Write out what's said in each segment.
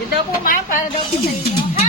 Dito po ma'am, para daw po sa inyo. Ha?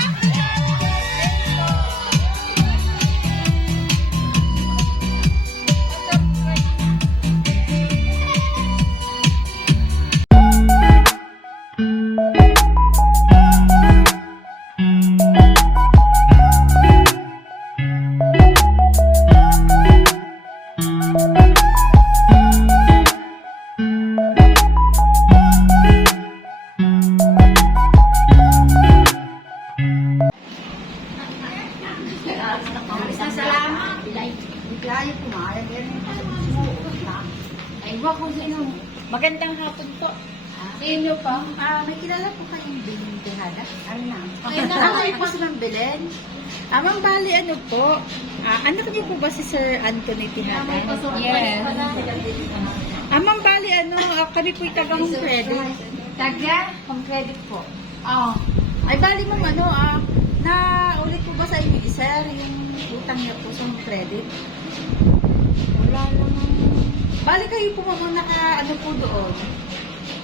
Magandang hapon po. Sino pa? May kilala po kayong Belen Tejada? Ano na? Ay, po silang Belen. Ma'am, bali ano po? Anak niyo po ba si Sir Anthony Tejada? Yes. Ma'am, bali ano, kami po tagang credit. Taga? Home credit po. Oo. Ay, bali ma'am, ano, na ulit po ba sa inyo, sir, yung utang niyo po sa home credit? Wala naman. Bali kayo po ma'am, ano po doon?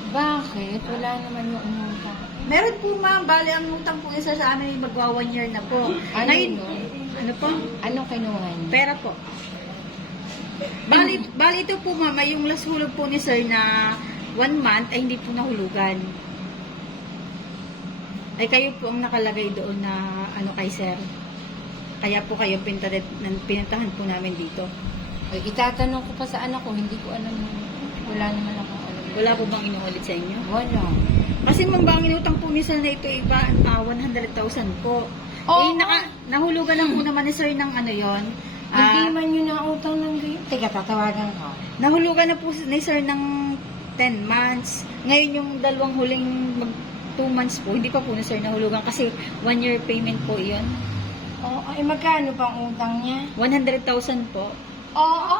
Bakit? Wala naman yung umutang. Meron po ma'am, bali ang utang po isa sa amin magwa 1 year na po. Ano Ngayon, yun? ano po? Anong kinuha niyo? Pera po. Bali ito po mama, yung last hulog po ni sir na 1 month ay hindi po nahulugan. Ay kayo po ang nakalagay doon na ano kay sir. Kaya po kayo pinuntahan po namin dito. Ay, itatanong ko pa sa anak ko, hindi ko alam. Wala naman ako alam. Wala po bang inuulit sa inyo? Wala. Kasi ma'am, bang inutang po ni sir na ito iba 100,000 po. Oo. Nahulugan lang po naman ni sir ng ano yon. Hindi man yun ang utang ng gayon. Teka, tatawagan ko. Nahulugan na po ni sir ng 10 months. Ngayon yung dalawang huling 2 months po, hindi pa po ni sir nahulugan kasi 1 year payment po iyon. Oo, ay magkano pang utang niya? 100,000 po. Oo.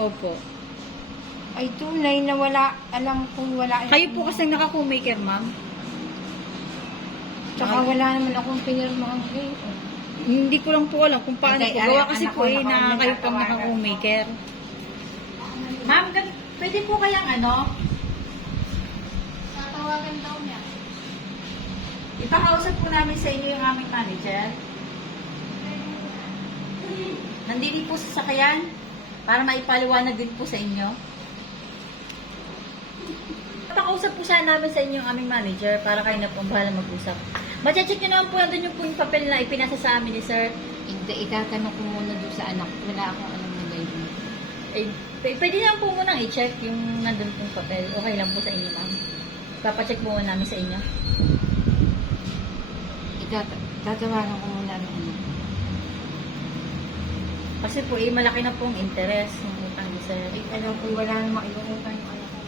Opo. Ay, tunay na wala. Alam ko wala. Kayo po kasi naka-co-maker, ma'am. Tsaka wala naman akong pinirmahan gayon. Hindi ko lang po alam kung paano Okay, po. Gawa kasi anak po ko, na nakauna, kayo pong tatawagan. naka-co-maker. Ma'am, pwede po kayang ano? Tatawagan daw niya. Ipakausap po namin sa inyo yung aming manager. Nandito po sa sakayan para maipaliwanag din po sa inyo. Ipakausap po sana namin sa inyo yung aming manager para kayo na po ang bahala mag-usap. Mache-check nyo naman po nandun yung po yung papel na ipinasa sa amin ni sir. Itatanong ko muna doon sa anak. Wala akong alam na gayon. Pwede lang po munang i-check yung nandun pong papel. Okay lang po sa inyo, ma'am. Papacheck po namin sa inyo. Tatawagan ko muna ng anak. Kasi po, malaki na pong interest ng utang ni sir. Alam ko wala namang inuutang yung anak ko.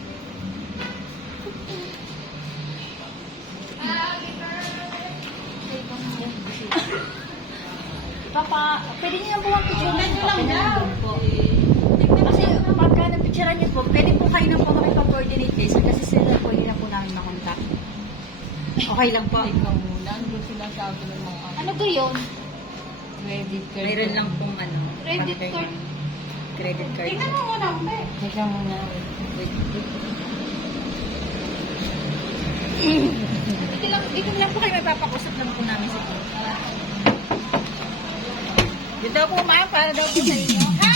Papa, pwede niyo po ang picture ng papel na nandun po. Kasi pagka na-picturean niyo po, pwede po kayo na po makipag-coordinate kayo sir, kasi sila po yun na po namin makontak. Okay lang po. Ikaw muna. Ano sila sabi ng mga Ano ba yun? credit card? Mayroon lang pong ano. Credit pattern. card. Credit card. Tingnan mo muna, Mbe. Teka muna. Wait. Dito lang po kayo mapapakusap lang po namin sa po. Dito po ma'am, para daw po sa inyo. Ha?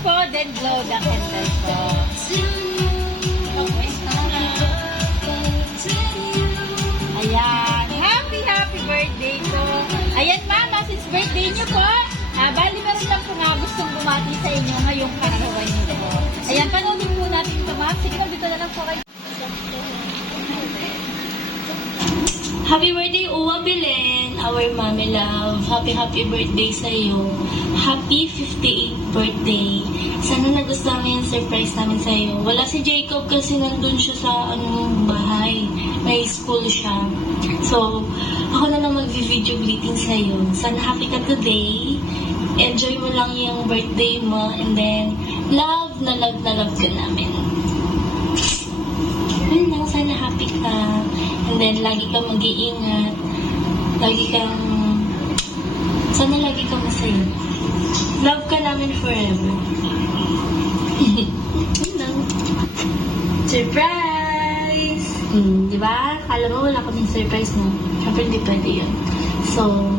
po, then blow the candle po. Ayan. Happy birthday po. Ayan, Mama, since birthday niyo po, bali meron lang po nga gustong bumati sa inyo ngayong karawan niyo po. Ayan, panoodin po natin ito, Ma'am. Sige na, dito na lang po kayo. Happy birthday, Uwa Belen, our mommy love. Happy birthday sa iyo. Happy 58th birthday. Sana nagustuhan mo yung surprise namin sa iyo. Wala si Jacob kasi nandun siya sa bahay. May school siya. So, ako na lang mag-video greeting sa iyo. Sana happy ka today. Enjoy mo lang yung birthday mo. And then, love ka namin. Yun lang, sana happy ka. And then, lagi kang mag-iingat. Sana lagi kang masaya. Love ka namin forever. Yun lang. Surprise! Diba? Kala mo wala kaming surprise, no? Siyempre, hindi pwede yun. So,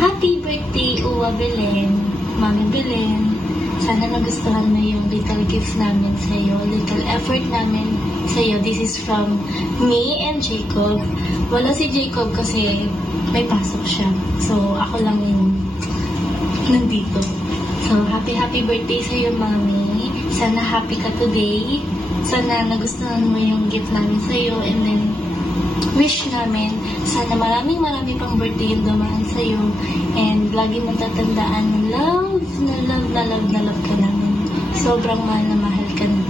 happy birthday, Uwa Belen, Mami Belen. Sana nagustuhan mo yung little gift namin sa'yo, little effort namin sa'yo. This is from me and Jacob. Wala si Jacob kasi may pasok siya. So, ako lang yung nandito. So, happy birthday sa'yo, Mami. Sana happy ka today. Sana nagustuhan mo yung gift namin sa'yo. And then, wish namin, sana maraming pang birthday yung dumaan sa'yo. And lagi mong tatandaan na love ka namin. Sobrang mahal na mahal ka na.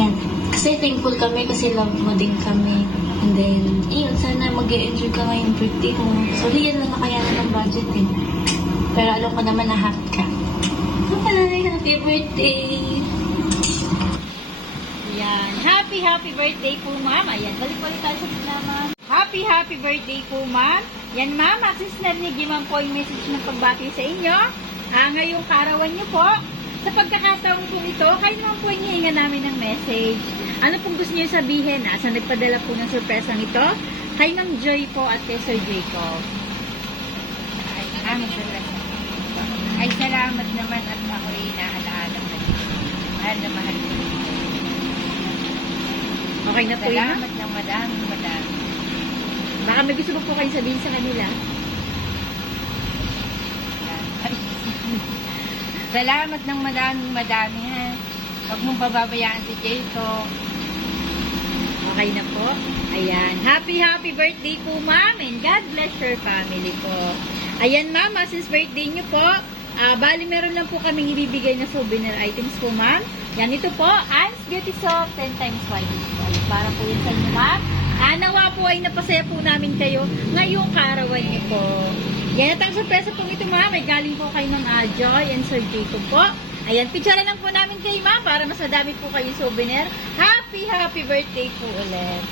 Yan. Kasi thankful kami kasi love mo din kami. And then, yun, sana mag-e-enjoy ka ngayong birthday mo. So, yan lang nakayanan ng budget eh. Pero alam ko naman na happy ka. Bye! Happy birthday! Yan. Happy birthday po, Ma'am. Ayan, balik tayo sa sila, Ma'am. Happy birthday po, Ma'am. Yan, Ma'am. Sis narinig Ma'am po yung message ng pagbati sa inyo. Ngayong karawan niyo po. Sa pagkakataon po ito, kayo naman po hinihinga namin ng message. Ano pong gusto niyo sabihin? Sa nagpadala po ng surpresang ito? Kay Ma'am Joy po at kay Sir Jacob. Ay, salamat naman at ako'y naalaala mo. Mahal na mahal mo. Okay na po yun, Ma'am? Salamat ng madami. Baka may gusto po kayo sabihin sa kanila. Salamat ng madami ha. Huwag mong pababayaan si Jacob. Okay na po. Ayan. Happy birthday po, Ma'am. And God bless your family po. Ayan, Ma'am. Since birthday niyo po, bali meron lang po kaming ibibigay na souvenir items po, Ma'am. Yan, ito po. Anne's Beauty Soap 10 times white. Para po yun sa inyo, Ma'am. Nawa po ay napasaya po namin kayo ngayong karawan niyo po. Yan, at ang sorpresa po ito, Ma'am, ay galing po kay Ma'am Joy and Sir Jacob po. Ayan, picture lang po namin kay Ma'am para mas madami po kayong souvenir. Happy birthday po ulit.